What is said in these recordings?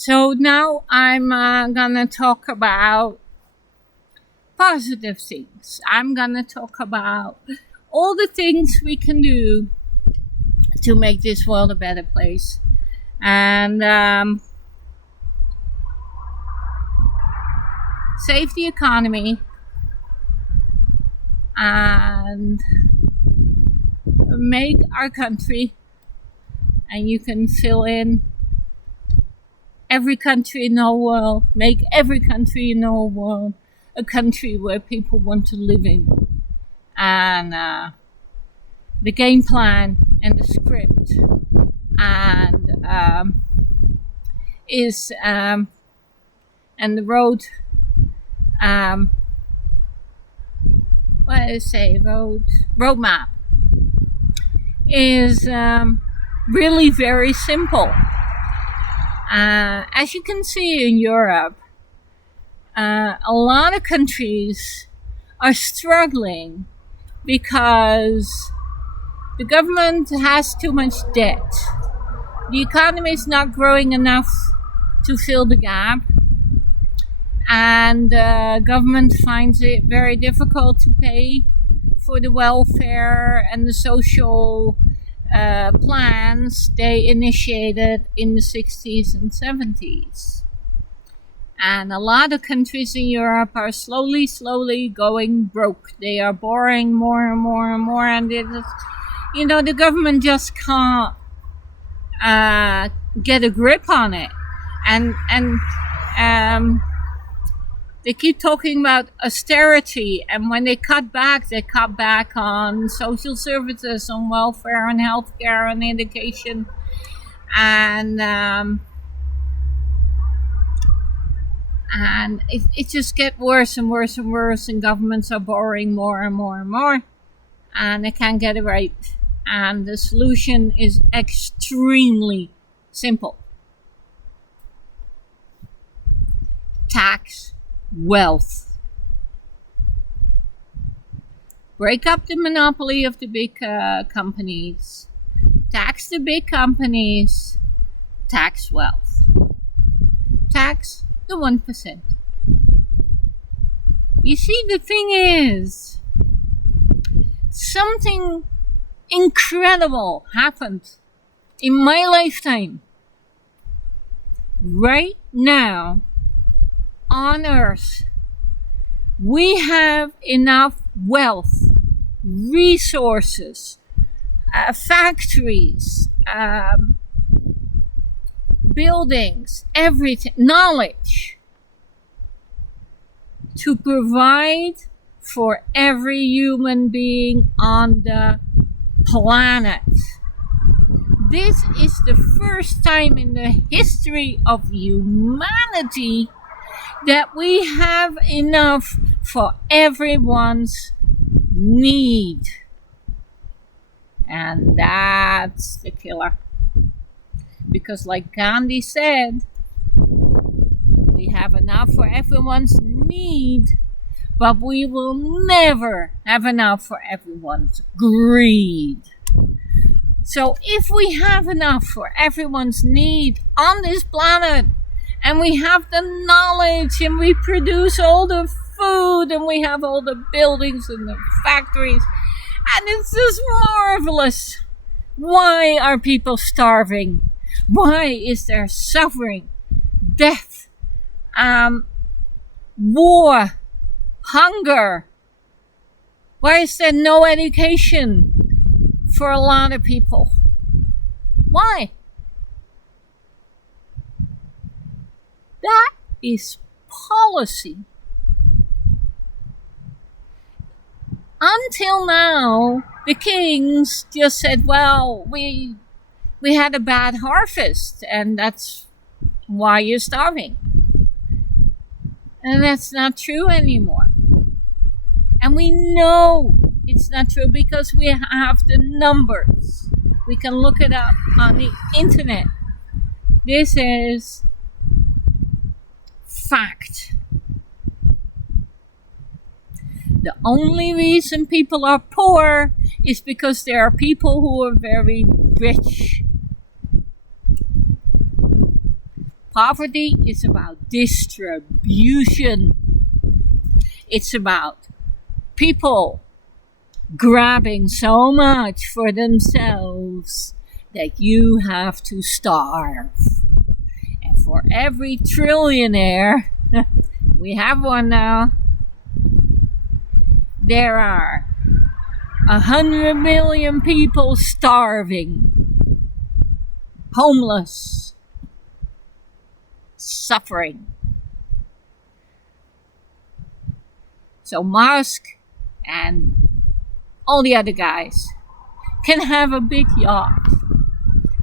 So now I'm gonna talk about positive things. I'm gonna talk about all the things we can do to make this world a better place. And save the economy and make our country, and you can fill in every country in the whole world, make every country in the whole world a country where people want to live in. And the game plan and the script and is and the road roadmap is really very simple. As you can see in Europe, a lot of countries are struggling because the government has too much debt. The economy is not growing enough to fill the gap, and government finds it very difficult to pay for the welfare and the social plans they initiated in the 60s and 70s. And a lot of countries in Europe are slowly going broke. They are borrowing more and more and more, and the government just can't get a grip on it. And they keep talking about austerity, and when they cut back on social services, on welfare and healthcare and education, and it just gets worse and worse and worse, and governments are borrowing more and more and more, and they can't get it right. And the solution is extremely simple. Tax wealth. Break up the monopoly of the big companies. Tax the big companies. Tax wealth. Tax the 1%. You see, the thing is, something incredible happened in my lifetime. Right now, on Earth, we have enough wealth, resources, factories, buildings, everything, knowledge, to provide for every human being on the planet. This is the first time in the history of humanity that we have enough for everyone's need. And that's the killer. Because like Gandhi said, we have enough for everyone's need, but we will never have enough for everyone's greed. So if we have enough for everyone's need on this planet, and we have the knowledge, and we produce all the food, and we have all the buildings and the factories, and it's just marvelous. Why are people starving? Why is there suffering, death, war, hunger? Why is there no education for a lot of people? Why? That is policy. Until now, the kings just said, well, we had a bad harvest, and that's why you're starving. And that's not true anymore. And we know it's not true because we have the numbers. We can look it up on the internet. This is fact. The only reason people are poor is because there are people who are very rich. Poverty is about distribution. It's about people grabbing so much for themselves that you have to starve. And for every trillionaire, we have one now, there are 100 million people starving, homeless, suffering. So Musk and all the other guys can have a big yacht,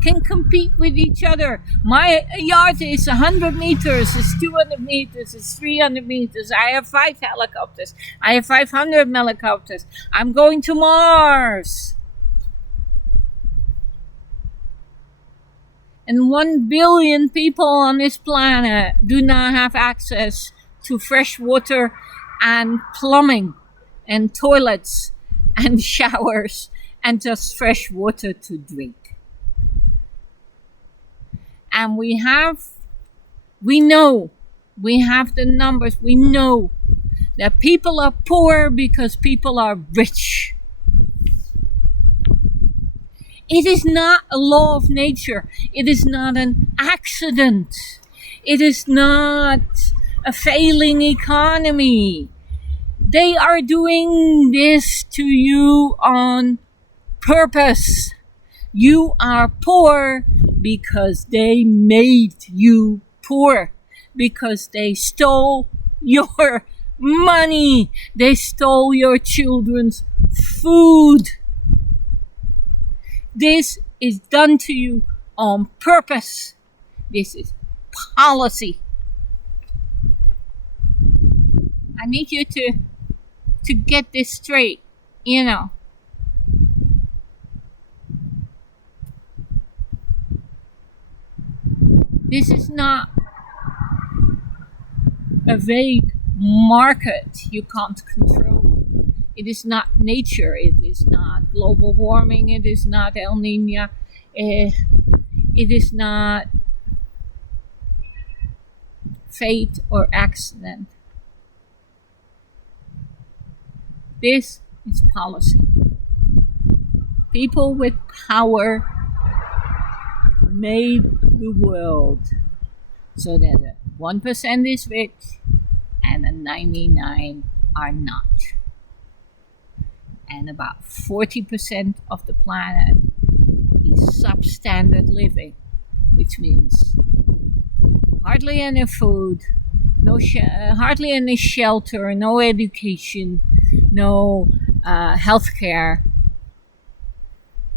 can compete with each other. My yacht is 100 meters, it's 200 meters, it's 300 meters. I have 5 helicopters. I have 500 helicopters. I'm going to Mars. And 1 billion people on this planet do not have access to fresh water and plumbing and toilets and showers and just fresh water to drink. And we know, we have the numbers, we know that people are poor because people are rich. It is not a law of nature. It is not an accident. It is not a failing economy. They are doing this to you on purpose. You are poor because they made you poor, because they stole your money. They stole your children's food. This is done to you on purpose. This is policy. I need you to get this straight, you know. This is not a vague market you can't control. It is not nature. It is not global warming. It is not El Niño. It is not fate or accident. This is policy. People with power made the world so that the 1% is rich and the 99 are not. And about 40% of the planet is substandard living, which means hardly any food, hardly any shelter, no education, no healthcare,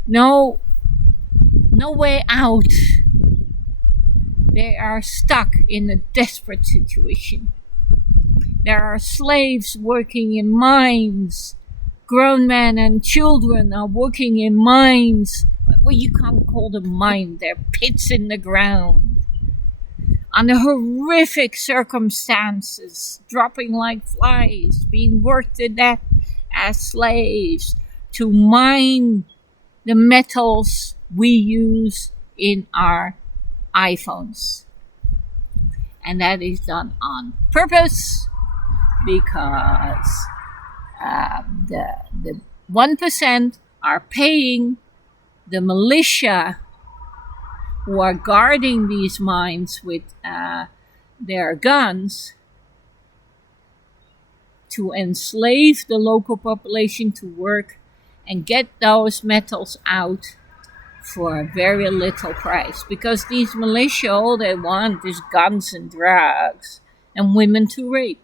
no way out. They are stuck in a desperate situation. There are slaves working in mines. Grown men and children are working in mines. Well, you can't call them mines. They're pits in the ground. Under horrific circumstances, dropping like flies, being worked to death as slaves to mine the metals we use in our iPhones. And that is done on purpose because the 1% are paying the militia who are guarding these mines with their guns to enslave the local population to work and get those metals out for a very little price. Because these militia, all they want is guns and drugs and women to rape.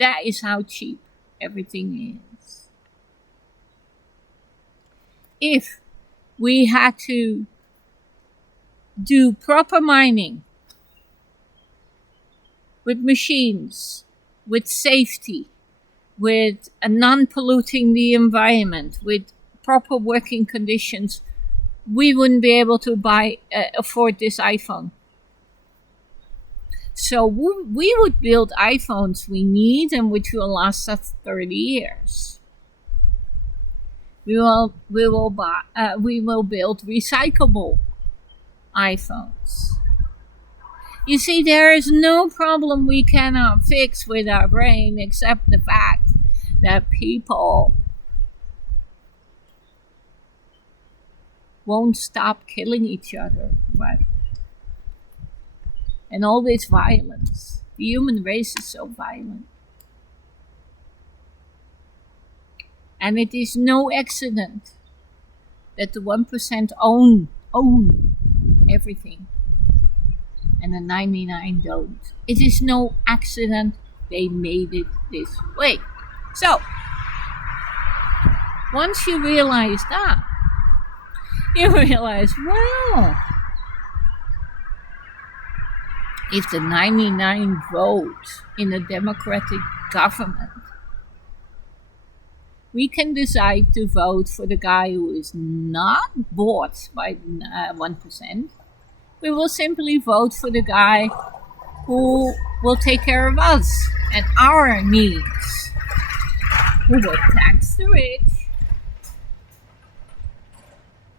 That is how cheap everything is. If we had to do proper mining with machines, with safety, with non-polluting the environment, with proper working conditions, we wouldn't be able to afford this iPhone. So we would build iPhones we need and which will last us 30 years. We will build recyclable iPhones. You see, there is no problem we cannot fix with our brain except the fact that people won't stop killing each other, right? And all this violence. The human race is so violent. And it is no accident that the 1% own everything and the 99 don't. It is no accident they made it this way. So, once you realize that, you realize, well, if the 99 vote in a democratic government, we can decide to vote for the guy who is not bought by 1%. We will simply vote for the guy who will take care of us and our needs, who will tax the rich.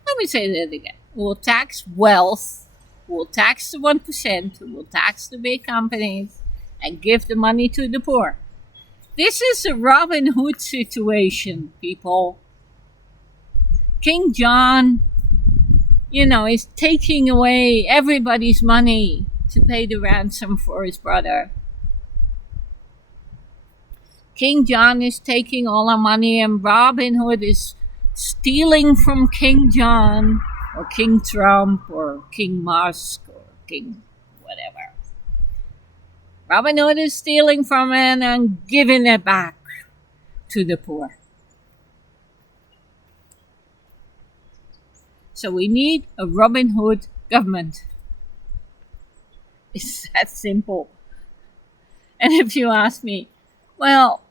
Let me say that again. Who will tax wealth, who will tax the 1%, who will tax the big companies, and give the money to the poor. This is a Robin Hood situation, people. King John, is taking away everybody's money to pay the ransom for his brother. King John is taking all our money, and Robin Hood is stealing from King John, or King Trump, or King Musk, or King whatever. Robin Hood is stealing from it and giving it back to the poor. So we need a Robin Hood government. It's that simple. And if you ask me, well,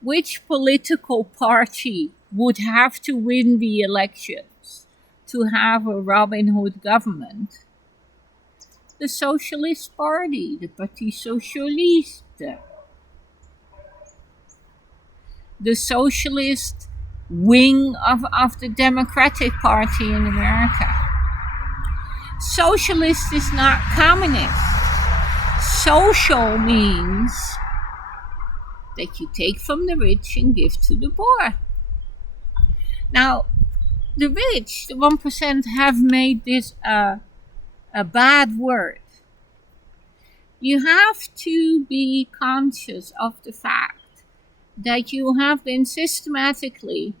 which political party would have to win the elections to have a Robin Hood government? The Socialist Party, the Parti Socialiste. The socialist wing of the Democratic Party in America. Socialist is not communist. Social means that you take from the rich and give to the poor. Now, the rich, the 1%, have made this a bad word. You have to be conscious of the fact that you have been systematically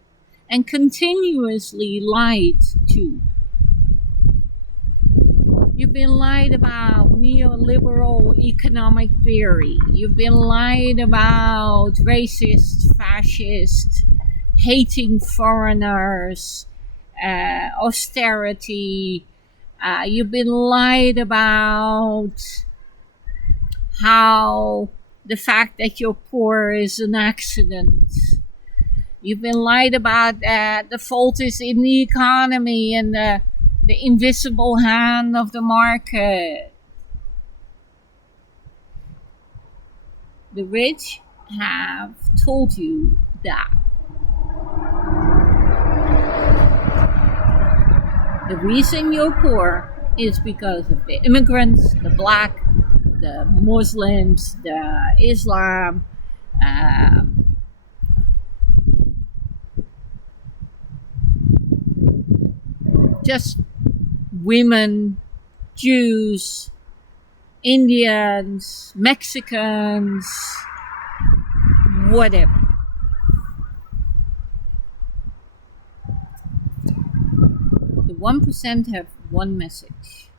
and continuously lied to. You've been lied about neoliberal economic theory. You've been lied about racist, fascist, hating foreigners, austerity. You've been lied about how the fact that you're poor is an accident. You've been lied about the fault is in the economy and the invisible hand of the market. The rich have told you that. The reason you're poor is because of the immigrants, the black, the Muslims, the Islam, just women, Jews, Indians, Mexicans, whatever. The 1% have one message.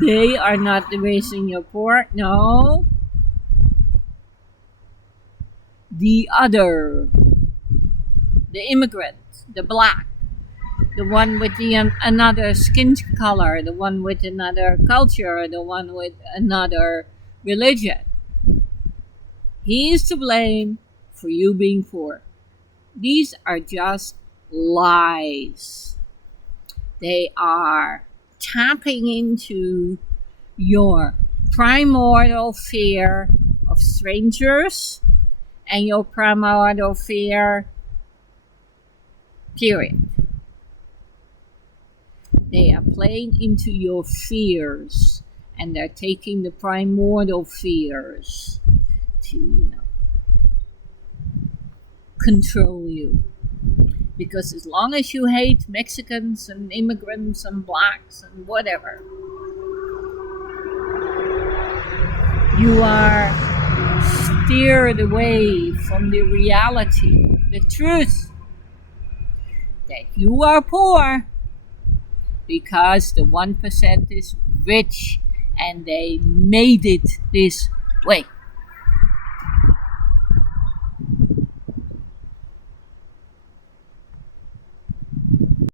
They are not the reason you're poor. No. The other. The immigrant. The black. The one with another skin color. The one with another culture. The one with another religion. He is to blame for you being poor. These are just lies. They are tapping into your primordial fear of strangers and your primordial fear, period. They are playing into your fears, and they're taking the primordial fears to, control you. Because as long as you hate Mexicans and immigrants and blacks and whatever, you are steered away from the reality, the truth, that you are poor because the 1% is rich and they made it this way.